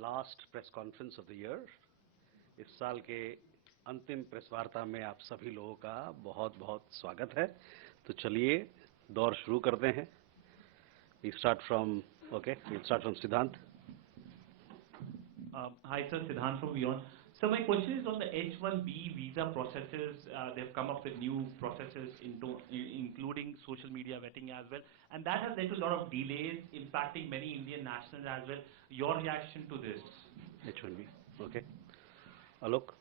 Last press conference of the year. इस साल के अंतिम प्रेस वार्ता में आप सभी लोगों का बहुत बहुत स्वागत है। तो चलिए दौर शुरू करते हैं। We start from Siddhant. Hi sir, Siddhant from Beyond. So my question is on the H1B visa processes. They've come up with new processes including social media vetting as well, and that has led to a lot of delays, impacting many Indian nationals as well. Your reaction to this? H1B. Okay. Alok.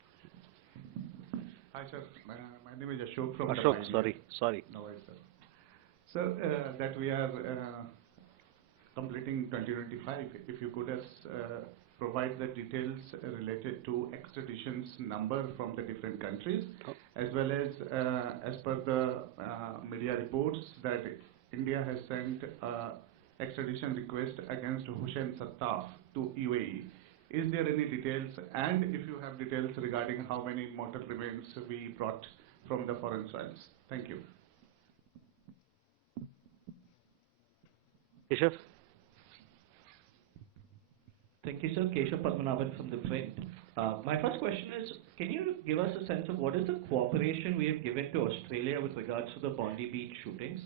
Hi sir, my name is Ashok from Ashok, sorry. No worries, sir. Sir, that we are completing 2025, if you could provide the details related to extraditions number from the different countries, as well as per the media reports that India has sent extradition request against Hussein Sattaf to UAE. Is there any details, and if you have details regarding how many mortal remains we brought from the foreign soils? Thank you. Keshav. Thank you, sir. Keshav Padmanabhan from The Print. My first question is, can you give us a sense of what is the cooperation we have given to Australia with regards to the Bondi Beach shootings,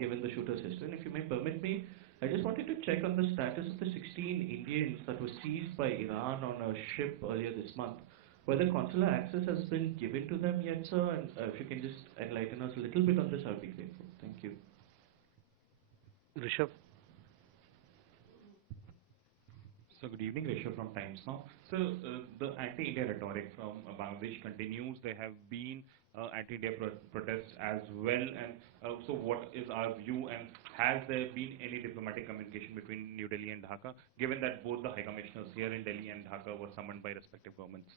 given the shooter's history? And if you may permit me, I just wanted to check on the status of the 16 Indians that were seized by Iran on a ship earlier this month. Whether consular access has been given to them yet, sir? And if you can just enlighten us a little bit on this, I would be grateful. Thank you. Rishabh. So good evening, Rishabh from Times Now. So the anti-India rhetoric from Bangladesh continues. There have been anti-India protests as well. And so what is our view, and has there been any diplomatic communication between New Delhi and Dhaka, given that both the High Commissioners here in Delhi and Dhaka were summoned by respective governments?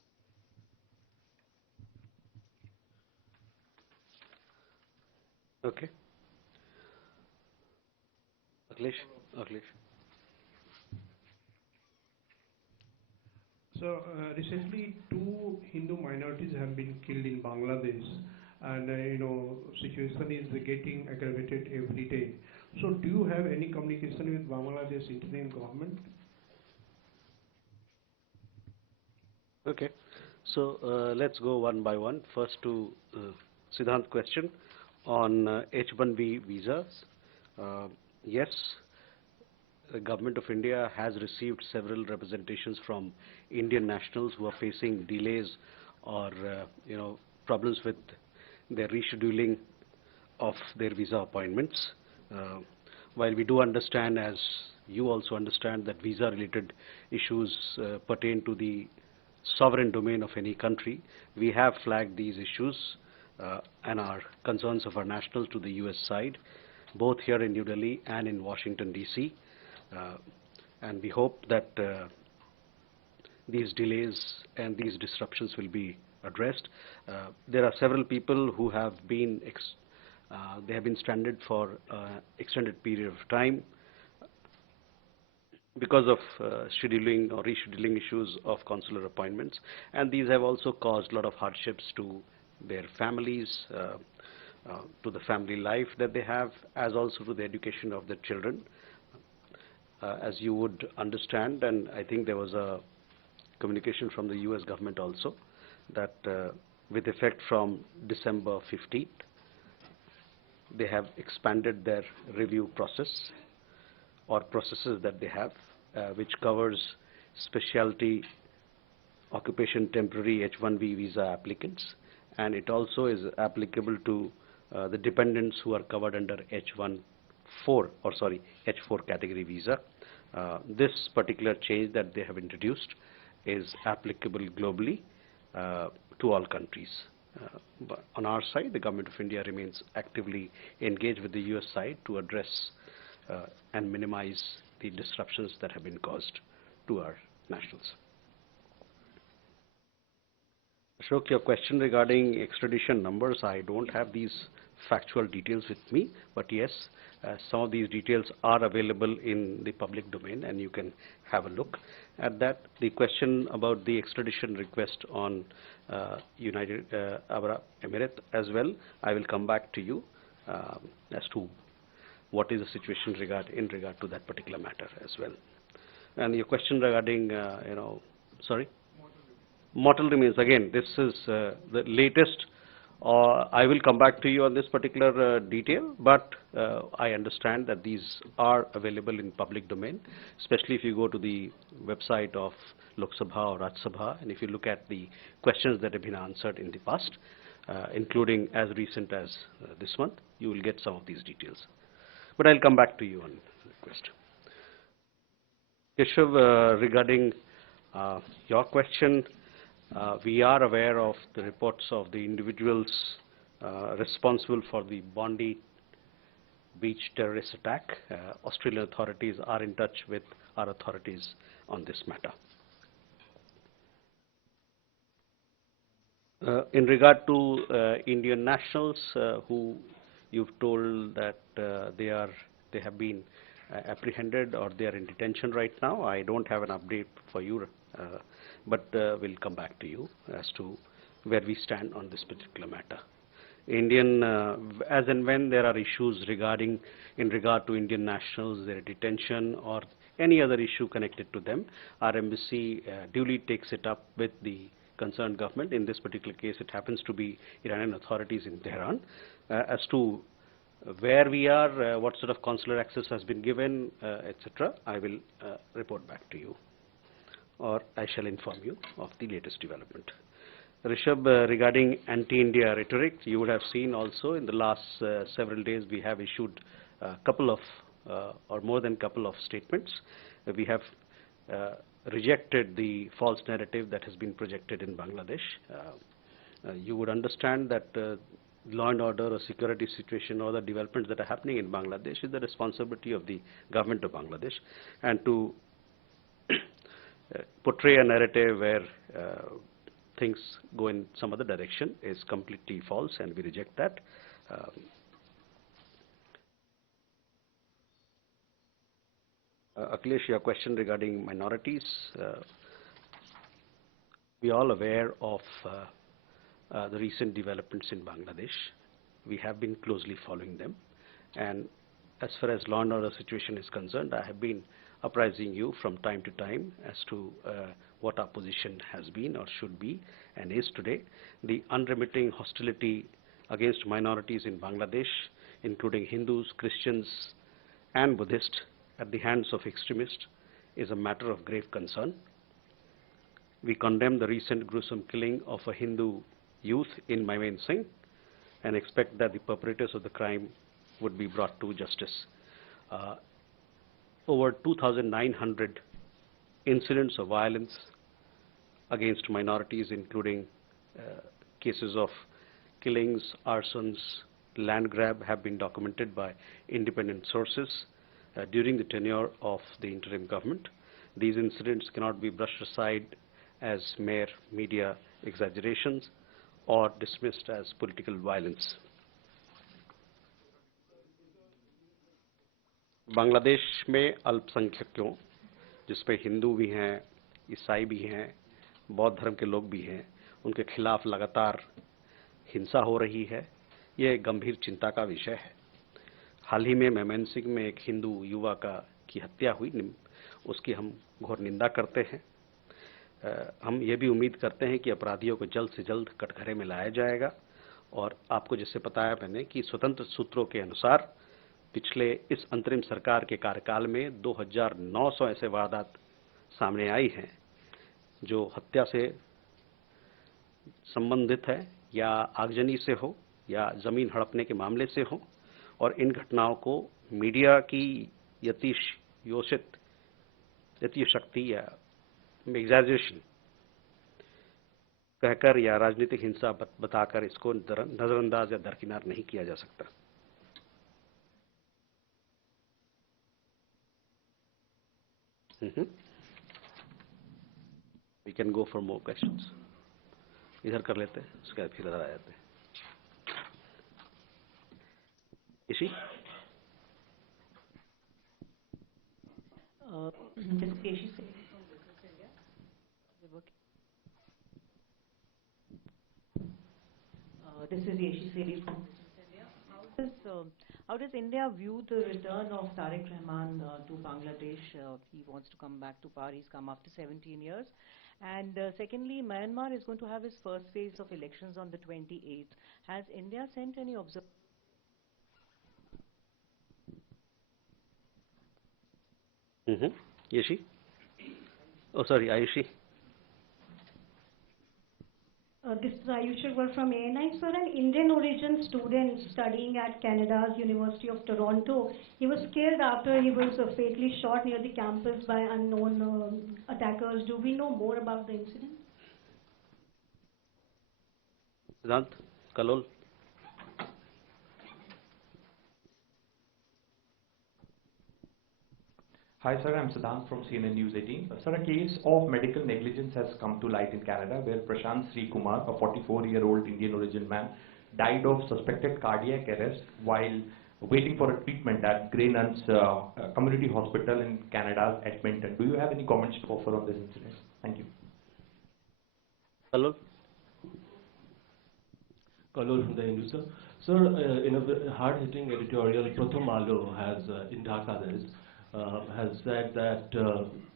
Okay. Akhilesh. So recently, 2 Hindu minorities have been killed in Bangladesh, and situation is getting aggravated every day. So, do you have any communication with Bangladesh interim government? Okay. So let's go one by one. First to Siddhant's question on H1B visas. Yes. The Government of India has received several representations from Indian nationals who are facing delays or problems with their rescheduling of their visa appointments. While we do understand, as you also understand, that visa-related issues pertain to the sovereign domain of any country, we have flagged these issues and our concerns of our nationals to the US side, both here in New Delhi and in Washington, D.C. And we hope that these delays and these disruptions will be addressed. There are several people who have been stranded for extended period of time because of scheduling or rescheduling issues of consular appointments, and these have also caused a lot of hardships to their families, to the family life that they have, as also to the education of their children. As you would understand, and I think there was a communication from the US government also, that with effect from December 15th, they have expanded their review process or processes that they have, which covers specialty occupation temporary H1B visa applicants, and it also is applicable to the dependents who are covered under H4 category visa. This particular change that they have introduced is applicable globally to all countries. But on our side, the Government of India remains actively engaged with the US side to address and minimize the disruptions that have been caused to our nationals. Ashok, your question regarding extradition numbers, I don't have these factual details with me, but yes, some of these details are available in the public domain, and you can have a look at that. The question about the extradition request on United Arab Emirates as well, I will come back to you as to what is the situation in regard to that particular matter as well. And your question regarding, sorry? Mortal remains. Again, this is the latest. I will come back to you on this particular detail, but I understand that these are available in public domain, especially if you go to the website of Lok Sabha or Raj Sabha, and if you look at the questions that have been answered in the past, including as recent as this month, you will get some of these details. But I'll come back to you on request. Keshav, regarding your question, we are aware of the reports of the individuals responsible for the Bondi beach terrorist attack. Australian authorities are in touch with our authorities on this matter. In regard to Indian nationals who you've told that they have been apprehended or they are in detention right now, I don't have an update for you, but we'll come back to you as to where we stand on this particular matter. As and when there are issues in regard to Indian nationals, their detention or any other issue connected to them, our embassy duly takes it up with the concerned government. In this particular case, it happens to be Iranian authorities in Tehran. As to where we are, what sort of consular access has been given, etc., I will report back to you, or I shall inform you of the latest development. Rishabh, regarding anti-India rhetoric, you would have seen also in the last several days we have issued a couple of, or more than a couple of statements. We have rejected the false narrative that has been projected in Bangladesh. You would understand that law and order or security situation or the developments that are happening in Bangladesh is the responsibility of the government of Bangladesh, and to portray a narrative where things go in some other direction is completely false, and we reject that. Akhilesh, your question regarding minorities, we are all aware of the recent developments in Bangladesh. We have been closely following them, and as far as law and order situation is concerned, I have been apprising you from time to time as to what our position has been or should be and is today. The unremitting hostility against minorities in Bangladesh, including Hindus, Christians, and Buddhists, at the hands of extremists, is a matter of grave concern. We condemn the recent gruesome killing of a Hindu youth in Mymensingh and expect that the perpetrators of the crime would be brought to justice. Over 2,900 incidents of violence against minorities, including cases of killings, arsons, land grab, have been documented by independent sources during the tenure of the interim government. These incidents cannot be brushed aside as mere media exaggerations or dismissed as political violence. Bangladesh में अल्पसंख्यकों, जिसमें हिंदू भी हैं, ईसाई भी हैं, बौद्ध धर्म के लोग भी हैं, उनके खिलाफ लगातार हिंसा हो रही है। यह गंभीर चिंता का विषय है। हाल ही में मैमनसिंह में एक हिंदू युवा की हत्या हुई, उसकी हम घोर निंदा करते हैं। हम ये भी उम्मीद करते हैं कि अपराधियों को जल्द से जल्द कटघरे में लाया जाएगा। और आपको जैसे बताया मैंने कि स्वतंत्र सूत्रों के अनुसार पिछले इस अंतरिम सरकार के कार्यकाल में 2900 ऐसे वारदात सामने आई हैं जो हत्या से संबंधित है, या आगजनी से हो, या जमीन हड़पने के मामले से हो, और इन घटनाओं को मीडिया की यतिशक्ति या एग्जैजरेशन कहकर या राजनीतिक हिंसा बताकर इसको नजरअंदाज या दरकिनार नहीं किया जा सकता। We can go for more questions. इधर कर लेते हैं, उसके बाद फिर इधर आ जाते हैं। इसी This is Yeshi Seri from Business India. How does How does India view the return of Tarique Rahman to Bangladesh? He wants to come back to power. He's come after 17 years. And secondly, Myanmar is going to have his first phase of elections on the 28th. Has India sent any observers? Yeshi? Oh, sorry, Ayushi. This is Ayushi from ANI. Sir, an Indian origin student studying at Canada's University of Toronto, he was killed after he was fatally shot near the campus by unknown attackers. Do we know more about the incident? Siddhant, Kalol. Hi sir, I'm Siddhant from CNN News 18. Sir, a case of medical negligence has come to light in Canada where Prashant Sri Kumar, a 44-year-old Indian origin man, died of suspected cardiac arrest while waiting for a treatment at Grey Nuns Community Hospital in Canada's Edmonton. Do you have any comments to offer on this incident? Thank you. Kalol. Kalol from the Hindu, sir. Sir, in a hard-hitting editorial, Pratham Alo has, in Dhaka has said that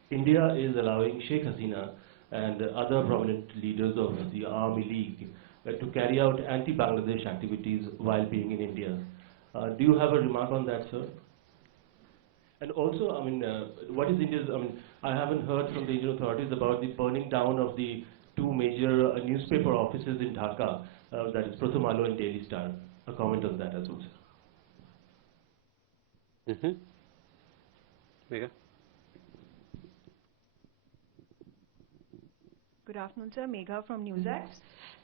India is allowing Sheikh Hasina and other prominent leaders of the Army League to carry out anti-Bangladesh activities while being in India. Do you have a remark on that, sir? And also, I mean, what is India's, I mean, I haven't heard from the Indian authorities about the burning down of the two major newspaper offices in Dhaka, that is Pratham Alo and Daily Star. A comment on that as well, sir. Megha. Good afternoon, sir. Megha from NewsX.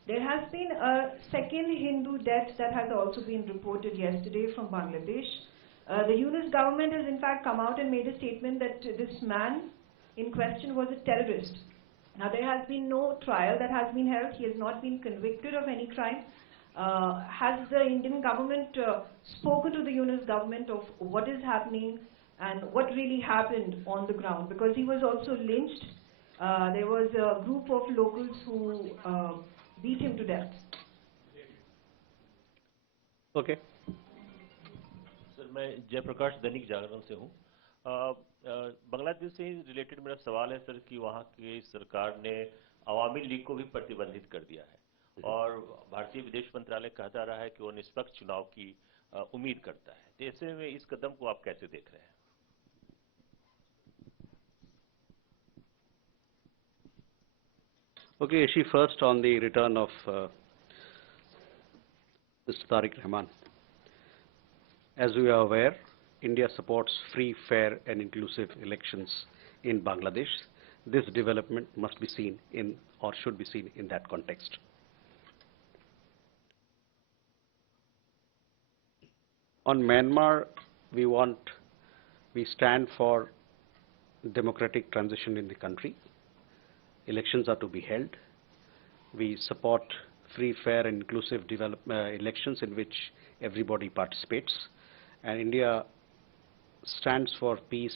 There has been a second Hindu death that has also been reported yesterday from Bangladesh. The Yunus government has in fact come out and made a statement that this man in question was a terrorist. Now there has been no trial that has been held. He has not been convicted of any crime. Has the Indian government spoken to the Yunus government of what is happening and what really happened on the ground? Because he was also lynched. There was a group of locals who beat him to death. Okay. Sir मैं जयप्रकाश दैनिक जागरण से हूँ। बांग्लादेश से related मेरा सवाल है sir कि वहाँ की सरकार ने अवामी लीग को भी प्रतिबंधित कर दिया है और भारतीय विदेश मंत्रालय कहता रहा है कि वो निष्पक्ष चुनाव की उम्मीद करता है। तो ऐसे में इस कदम को आप कैसे देख रहे हैं? Okay, Yeshi, first on the return of Mr. Tarique Rahman. As we are aware, India supports free, fair and inclusive elections in Bangladesh. This development must be seen in, or should be seen in that context. On Myanmar, we stand for democratic transition in the country. Elections are to be held. We support free, fair and inclusive elections in which everybody participates. And India stands for peace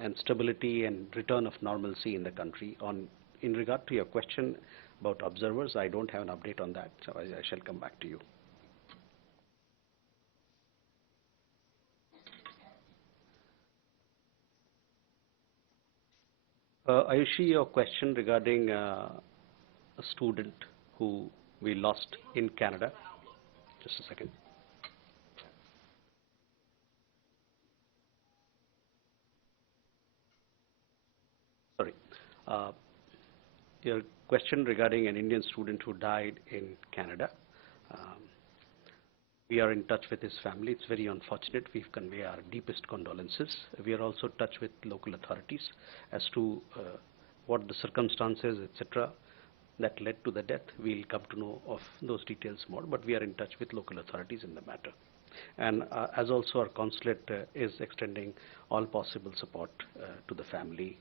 and stability and return of normalcy in the country. In regard to your question about observers, I don't have an update on that, so I shall come back to you. Ayushi, your question regarding a student who we lost in Canada. Just a second. Sorry. Your question regarding an Indian student who died in Canada. We are in touch with his family. It's very unfortunate. We convey our deepest condolences. We are also in touch with local authorities as to what the circumstances, etc., that led to the death. We'll come to know of those details more, but we are in touch with local authorities in the matter. And as also our consulate is extending all possible support to the family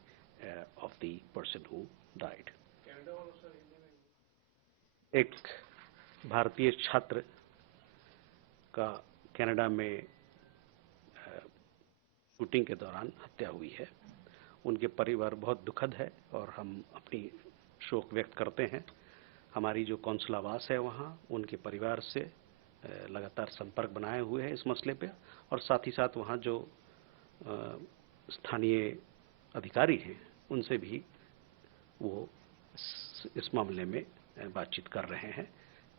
of the person who died. एक भारतीय छात्र का Canada में shooting के दौरान हत्या हुई है। उनके परिवार बहुत दुखद है और हम अपनी शोक व्यक्त करते हैं। हमारी जो कौंसलावास है वहाँ उनके परिवार से लगातार संपर्क बनाए हुए हैं इस मसले पे, और साथ ही साथ वहाँ जो स्थानीय अधिकारी हैं उनसे भी वो इस मामले में बातचीत कर रहे हैं,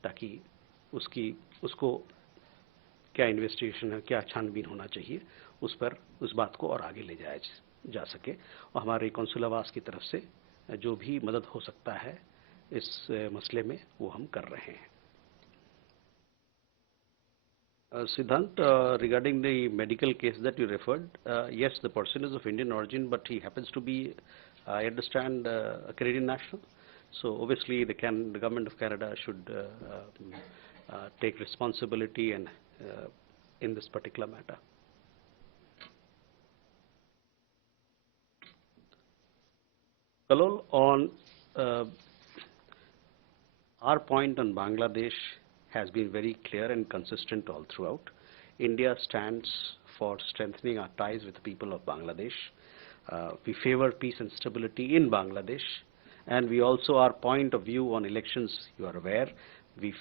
ताकि उसको क्या इन्वेस्टिगेशन है, क्या छानबीन होना चाहिए, उस बात को और आगे ले जाया जा सके। और हमारे कौंसलावास की तरफ से जो भी मदद हो सकता है इस मसले में वो हम कर रहे हैं। Siddhant, regarding the medical case that you referred, yes, the person is of Indian origin, but he happens to be, I understand, a Canadian national. So obviously, the government of Canada should take responsibility and in this particular matter. Kalol, on our point on Bangladesh has been very clear and consistent all throughout. India stands for strengthening our ties with the people of Bangladesh. We favor peace and stability in Bangladesh, and we also, our point of view on elections, you are aware, we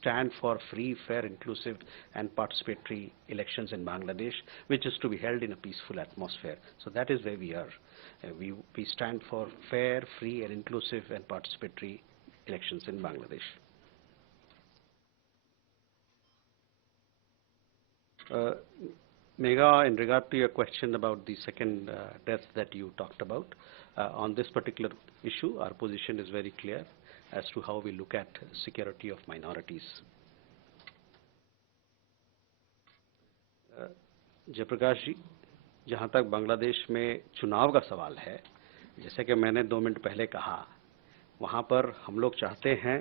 stand for free, fair, inclusive and participatory elections in Bangladesh, which is to be held in a peaceful atmosphere. So that is where we are. We stand for fair, free and inclusive and participatory elections in Bangladesh. Megha, in regard to your question about the second death that you talked about, on this particular issue, our position is very clear as to how we look at security of minorities. Jayaprakash जी, जहाँ तक बांग्लादेश में चुनाव का सवाल है, जैसे कि मैंने 2 मिनट पहले कहा, वहाँ पर हम लोग चाहते हैं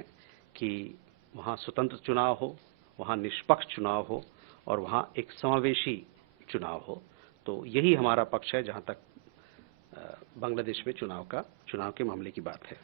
कि वहाँ स्वतंत्र चुनाव हो, वहाँ निष्पक्ष चुनाव हो और वहाँ एक समावेशी चुनाव हो। तो यही हमारा पक्ष है जहाँ तक बांग्लादेश में चुनाव के मामले की बात है।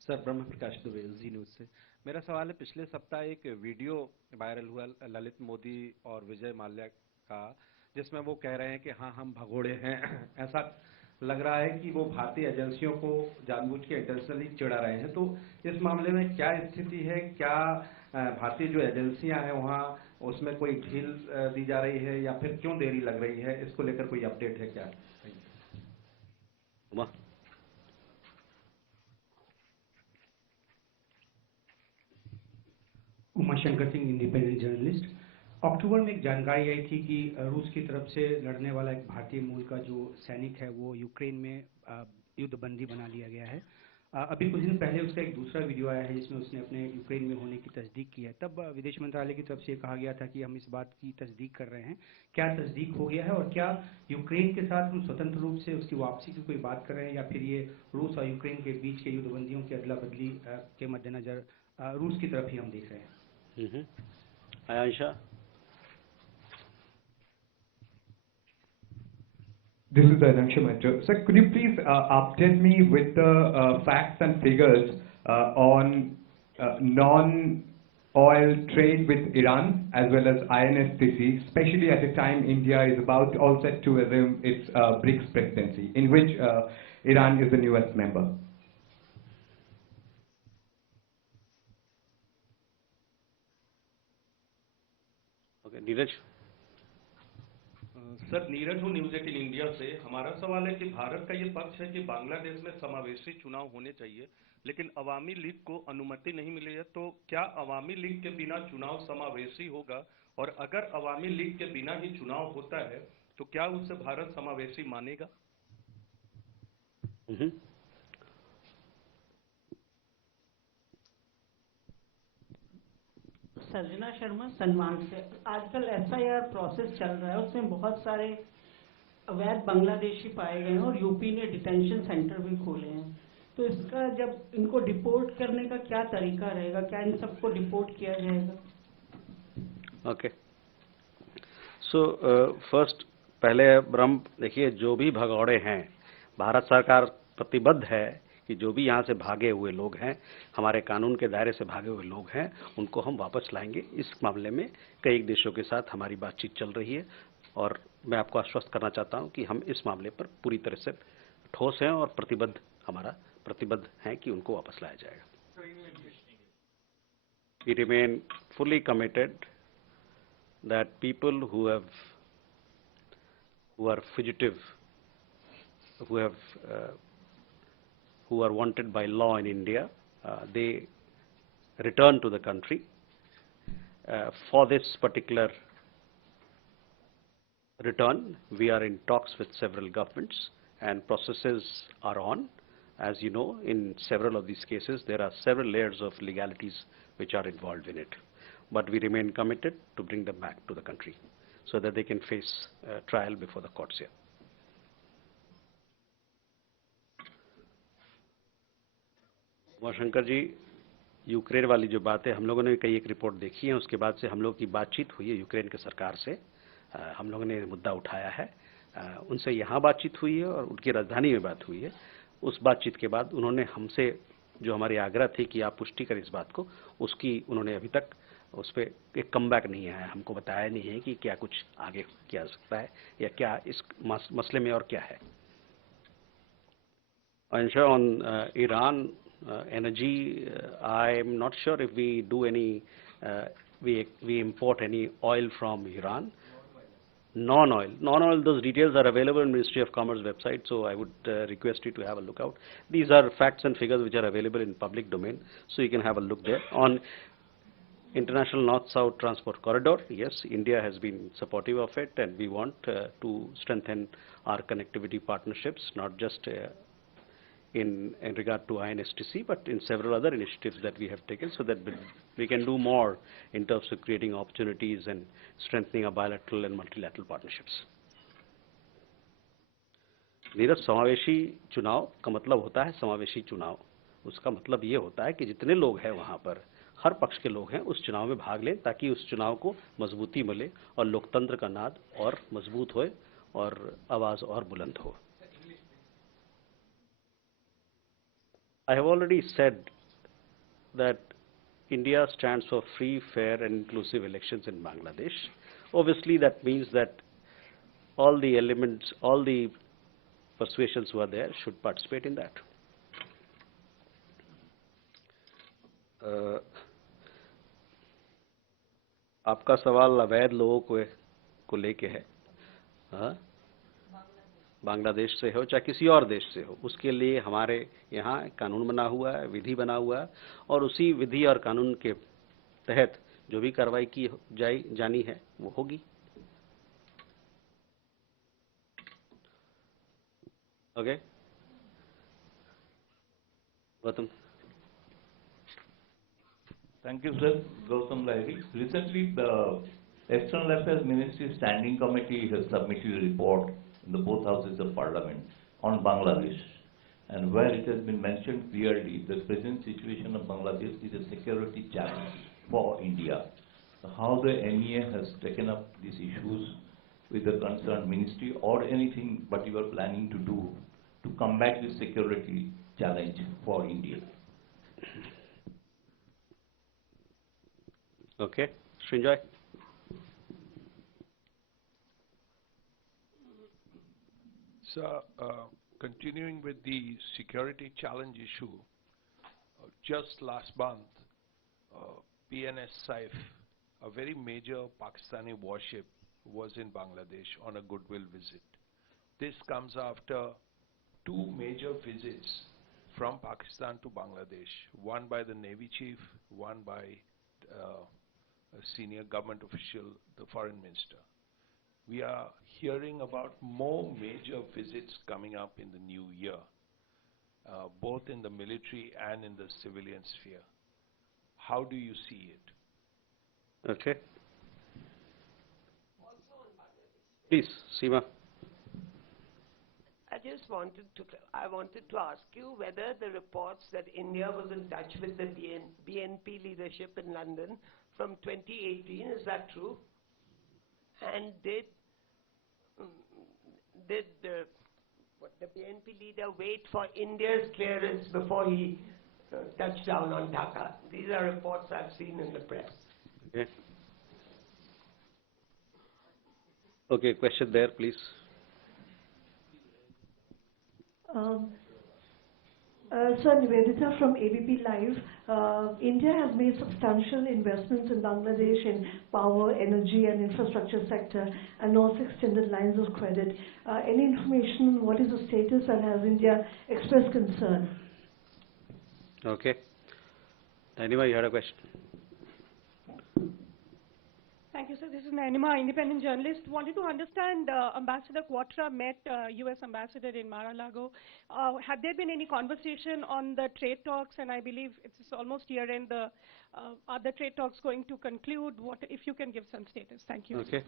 सर, ब्रह्म प्रकाश दुबे, जी न्यूज से। मेरा सवाल है, पिछले सप्ताह एक वीडियो वायरल हुआ ललित मोदी और विजय माल्या का, जिसमें वो कह रहे हैं कि हाँ हम भगोड़े हैं। ऐसा लग रहा है कि वो भारतीय एजेंसियों को जानबूझ के इंटेंशनली चिढ़ा रहे हैं। तो इस मामले में क्या स्थिति है? क्या भारतीय जो एजेंसियां हैं वहाँ उसमें कोई ढील दी जा रही है या फिर क्यों देरी लग रही है? इसको लेकर कोई अपडेट है क्या? Uma Shankar Singh, independent journalist. October में एक जानकारी आई थी कि रूस की तरफ से लड़ने वाला एक भारतीय मूल का जो सैनिक है वो यूक्रेन में युद्धबंदी बना लिया गया है। अभी कुछ दिन पहले उसका एक दूसरा वीडियो आया है जिसमें उसने अपने यूक्रेन में होने की तस्दीक की है। तब विदेश मंत्रालय की तरफ से कहा गया था कि हम इस बात की तस्दीक कर रहे हैं। क्या तस्दीक हो गया है और क्या यूक्रेन के साथ हम स्वतंत्र रूप से उसकी वापसी की कोई बात कर रहे हैं या फिर ये रूस और यूक्रेन के बीच के युद्धबंदियों की अदला बदली के मद्देनजर रूस की तरफ ही हम देख रहे हैं? Ayesha. This is Anansha Mehta. Sir, could you please update me with the facts and figures on non-oil trade with Iran as well as INSTC, especially at the time India is about all set to assume its BRICS presidency, in which Iran is the newest member? Okay, Neeraj. Sir, Neeraj हूँ, news 18 India से। हमारा सवाल है कि भारत का ये पक्ष है कि बांग्लादेश में समावेशी चुनाव होने चाहिए, लेकिन अवामी लीग को अनुमति नहीं मिली है। तो क्या अवामी लीग के बिना चुनाव समावेशी होगा? और अगर अवामी लीग के बिना ही चुनाव होता है तो क्या उसे भारत समावेशी मानेगा? सर्जना शर्मा, सन्मान से। आजकल SIR प्रोसेस चल रहा है, उसमें बहुत सारे अवैध बांग्लादेशी पाए गए हैं और यूपी ने डिटेंशन सेंटर भी खोले हैं। तो इसका जब इनको डिपोर्ट करने का क्या तरीका रहेगा? क्या इन सबको डिपोर्ट किया जाएगा? ओके, सो फर्स्ट पहले ब्रह्म देखिए, जो भी भगौड़े हैं, भारत सरकार प्रतिबद्ध है कि जो भी यहाँ से भागे हुए लोग हैं, हमारे कानून के दायरे से भागे हुए लोग हैं, उनको हम वापस लाएंगे। इस मामले में कई देशों के साथ हमारी बातचीत चल रही है और मैं आपको आश्वस्त करना चाहता हूँ कि हम इस मामले पर पूरी तरह से ठोस हैं और हमारा प्रतिबद्ध हैं कि उनको वापस लाया जाएगा. We remain fully committed that people who are fugitive, who are wanted by law in India, they return to the country. For this particular return, we are in talks with several governments and processes are on. As you know, in several of these cases, there are several layers of legalities which are involved in it. But we remain committed to bring them back to the country so that they can face trial before the courts here. Shankar ji, Ukraine वाली जो बात है, हम लोगों ने कई एक report देखी है, उसके बाद से हम लोग की बातचीत हुई है यूक्रेन के सरकार से. हम लोगों ने मुद्दा उठाया है, उनसे यहाँ बातचीत हुई है और उनकी राजधानी में बात हुई है. उस बातचीत के बाद उन्होंने हमसे जो हमारी आग्रह थी कि आप पुष्टि करें इस बात को, उसकी उन्होंने अभी तक उस पर एक कमबैक नहीं आया, हमको बताया नहीं है कि क्या कुछ आगे किया जा सकता है या क्या इस मसले में और क्या है. On Iran energy, I am not sure if we do any, we import any oil from Iran. Non-oil, those details are available in Ministry of Commerce website, so I would request you to have a look out. These are facts and figures which are available in public domain, so you can have a look there. On International North-South Transport Corridor, yes, India has been supportive of it, and we want to strengthen our connectivity partnerships, not just in regard to INSTC, but in several other initiatives that we have taken, so that we can do more in terms of creating opportunities and strengthening our bilateral and multilateral partnerships. Neeraj, समावेशी चुनाव का मतलब होता है समावेशी चुनाव. उसका मतलब ये होता है कि जितने लोग हैं वहाँ पर, हर पक्ष के लोग हैं, उस चुनाव में भाग लें ताकि उस चुनाव को मजबूती मिले और लोकतंत्र का नाद और मजबूत होए और आवाज और बुलंद हो. I have already said that India stands for free, fair and inclusive elections in Bangladesh. Obviously that means that all the elements, all the persuasions who are there should participate in that. आपका सवाल अवैध लोगों को लेके है, बांग्लादेश से हो चाहे किसी और देश से हो, उसके लिए हमारे यहाँ कानून बना हुआ है, विधि बना हुआ है, और उसी विधि और कानून के तहत जो भी कार्रवाई की जानी है वो होगी. Okay, Gautam. Thank you, sir. Gautam Lahiri. Recently, the External Affairs Ministry Standing Committee has submitted a report in the both houses of Parliament on Bangladesh, and where it has been mentioned clearly the present situation of Bangladesh is a security challenge for India. How the MEA has taken up these issues with the concerned ministry, or anything what you are planning to do to combat this security challenge for India? Okay, Srinjoy. So, continuing with the security challenge issue, just last month, PNS Saif, a very major Pakistani warship, was in Bangladesh on a goodwill visit. This comes after two major visits from Pakistan to Bangladesh, one by the Navy chief, one by a senior government official, the foreign minister. We are hearing about more major visits coming up in the new year, both in the military and in the civilian sphere. How do you see it? Okay. Please, Seema. I wanted to ask you whether the reports that India was in touch with the BNP leadership in London from 2018, is that true? And did the BNP leader wait for India's clearance before he touched down on Dhaka? These are reports I've seen in the press. Okay. Okay, question there, please. Sir, Nivedita from ABP Live. India has made substantial investments in Bangladesh in power, energy and infrastructure sector and also extended lines of credit. Any information on what is the status and has India expressed concern? Okay. Anyway, you had a question. Thank you, sir. This is Nainima, independent journalist. Wanted to understand, Ambassador Quatra met U.S. Ambassador in Mar-a-Lago. Have there been any conversation on the trade talks? And I believe it's almost year-end. Are the trade talks going to conclude? What, if you can give some status? Thank you. Okay.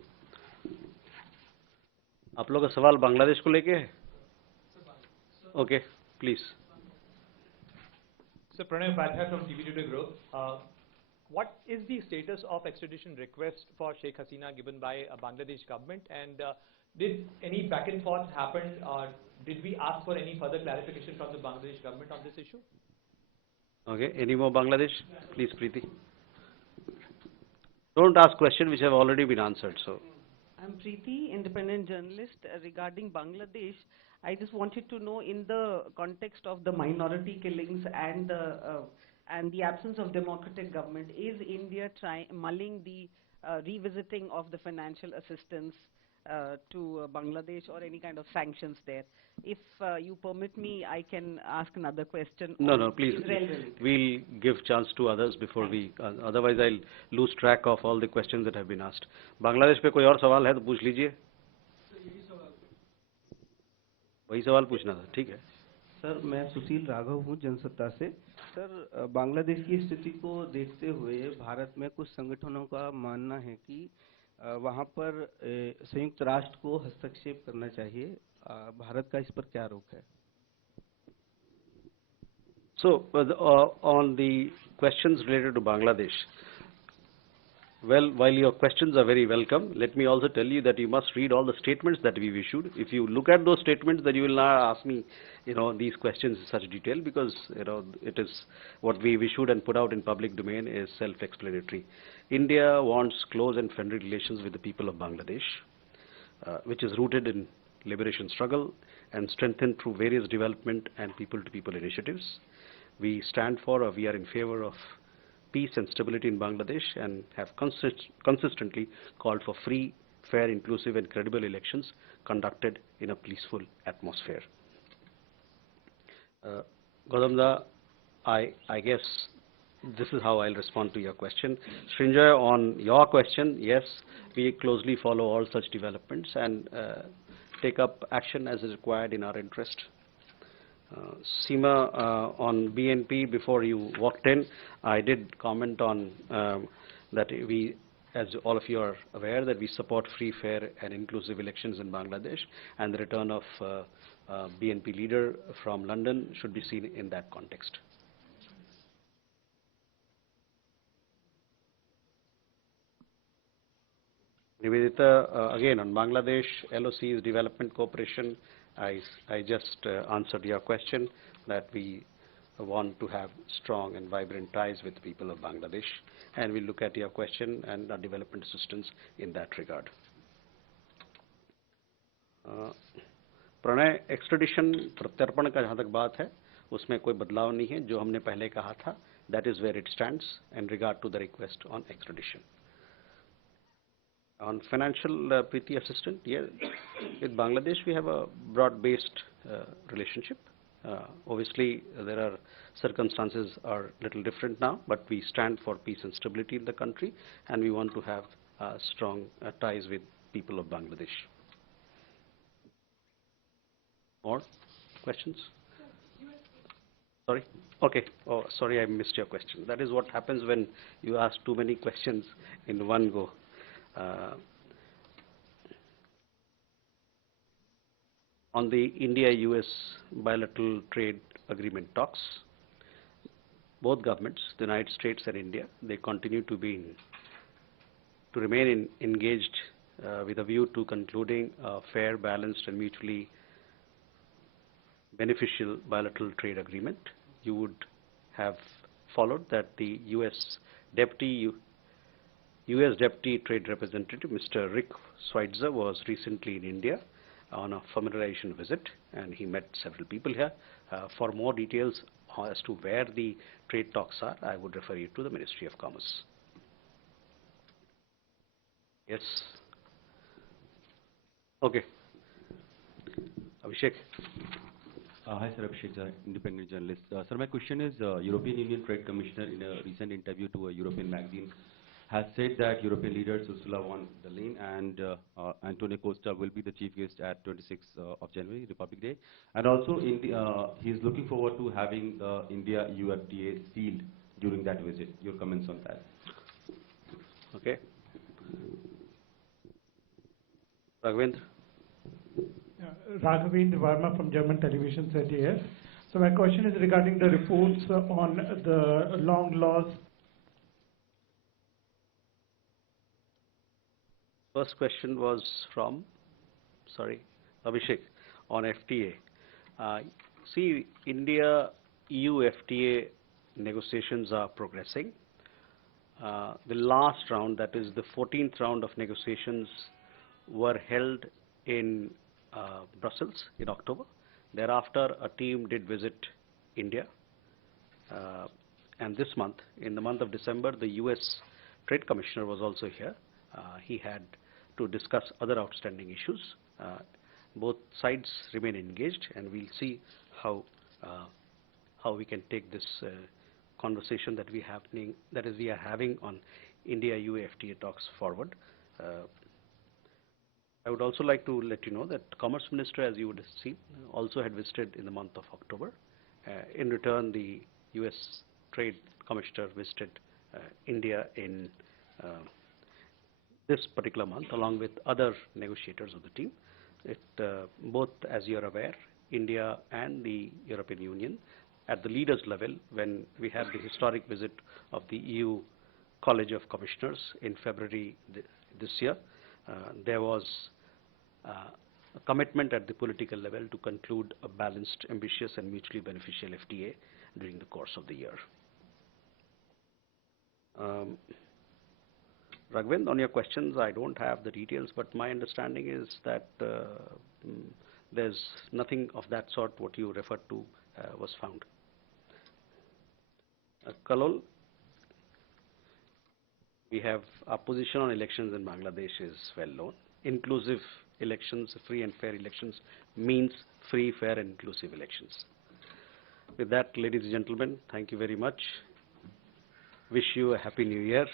आप लोग का सवाल बांग्लादेश को लेके है? Okay, please. So Pranay Upadhyay from TV Today Group. What is the status of extradition request for Sheikh Hasina given by Bangladesh government, and did any back and forth happen, or did we ask for any further clarification from the Bangladesh government on this issue? Okay, any more Bangladesh? Please, Preeti. Don't ask questions which have already been answered. So. I'm Preeti, independent journalist. Regarding Bangladesh, I just wanted to know, in the context of the minority killings and the absence of democratic government, is India mulling the revisiting of the financial assistance to Bangladesh or any kind of sanctions there? If you permit me, I can ask another question. No, please. We'll give chance to others before we. Otherwise, I'll lose track of all the questions that have been asked. Bangladesh पे कोई और सवाल है तो पूछ लीजिए. वही सवाल पूछना था, ठीक है? सर, मैं सुशील राघव हूँ जनसत्ता से. सर, बांग्लादेश की स्थिति को देखते हुए भारत में कुछ संगठनों का मानना है कि वहाँ पर संयुक्त राष्ट्र को हस्तक्षेप करना चाहिए. भारत का इस पर क्या रोक है? So, on the questions related to Bangladesh, well, while your questions are very welcome, let me also tell you that you must read all the statements that we've issued. If you look at those statements, then you will not ask me, these questions in such detail, because, it is what we've issued and put out in public domain is self-explanatory. India wants close and friendly relations with the people of Bangladesh, which is rooted in liberation struggle and strengthened through various development and people-to-people initiatives. We stand for, or we are in favor of peace and stability in Bangladesh and have consistently called for free, fair, inclusive and credible elections conducted in a peaceful atmosphere. Gautamda, I guess this is how I'll respond to your question. Srinjoy, on your question, yes, we closely follow all such developments and take up action as is required in our interest. Seema, on BNP, before you walked in, I did comment on that we, as all of you are aware, that we support free, fair and inclusive elections in Bangladesh, and the return of BNP leader from London should be seen in that context. Nivedita, again on Bangladesh, LOC's development cooperation, I just answered your question that we want to have strong and vibrant ties with the people of Bangladesh, and we'll look at your question and our development assistance in that regard. Pranay, extradition प्रत्यर्पण का जहाँ तक बात है उसमें कोई बदलाव नहीं है. जो हमने पहले कहा था, that is where it stands in regard to the request on extradition. On financial Preeti assistance, yeah, with Bangladesh we have a broad-based relationship. Obviously, there are circumstances are a little different now, but we stand for peace and stability in the country, and we want to have strong ties with people of Bangladesh. More questions? Sorry? Okay. Oh, sorry, I missed your question. That is what happens when you ask too many questions in one go. On the India-US bilateral trade agreement talks, both governments, the United States and India, they continue to remain engaged with a view to concluding a fair, balanced and mutually beneficial bilateral trade agreement. You would have followed that the US Deputy Trade Representative, Mr. Rick Schweitzer, was recently in India on a familiarization visit, and he met several people here. For more details as to where the trade talks are, I would refer you to the Ministry of Commerce. Yes. Okay. Abhishek. Hi, sir. Abhishek, independent journalist. Sir, my question is, European Union Trade Commissioner in a recent interview to a European magazine has said that European leaders Ursula von der Leyen and Antonio Costa will be the chief guest at 26th of January, Republic Day. And also, he is looking forward to having the India-EU FTA sealed during that visit. Your comments on that? Okay. Raghavendra. Raghavendra Verma from German television ZDF. So my question is regarding the reports on the long lost. First question was from, sorry, Abhishek, on FTA. See, India-EU FTA negotiations are progressing. The last round, that is the 14th round of negotiations, were held in Brussels in October. Thereafter, a team did visit India. And this month, in the month of December, the US Trade Commissioner was also here. He had to discuss other outstanding issues. Both sides remain engaged, and we'll see how we can take this conversation that we are having on India-EU FTA talks forward. I would also like to let you know that Commerce Minister, as you would have seen, also had visited in the month of October. In return, the US Trade Commissioner visited India in this particular month, along with other negotiators of the team. Both, as you are aware, India and the European Union, at the leaders level, when we had the historic visit of the EU College of Commissioners in February this year, there was a commitment at the political level to conclude a balanced, ambitious, and mutually beneficial FTA during the course of the year. Raghavendra, on your questions, I don't have the details, but my understanding is that there's nothing of that sort what you referred to was found. Kalol, we have our position on elections in Bangladesh is well known. Inclusive elections, free and fair elections means free, fair, and inclusive elections. With that, ladies and gentlemen, thank you very much. Wish you a happy new year.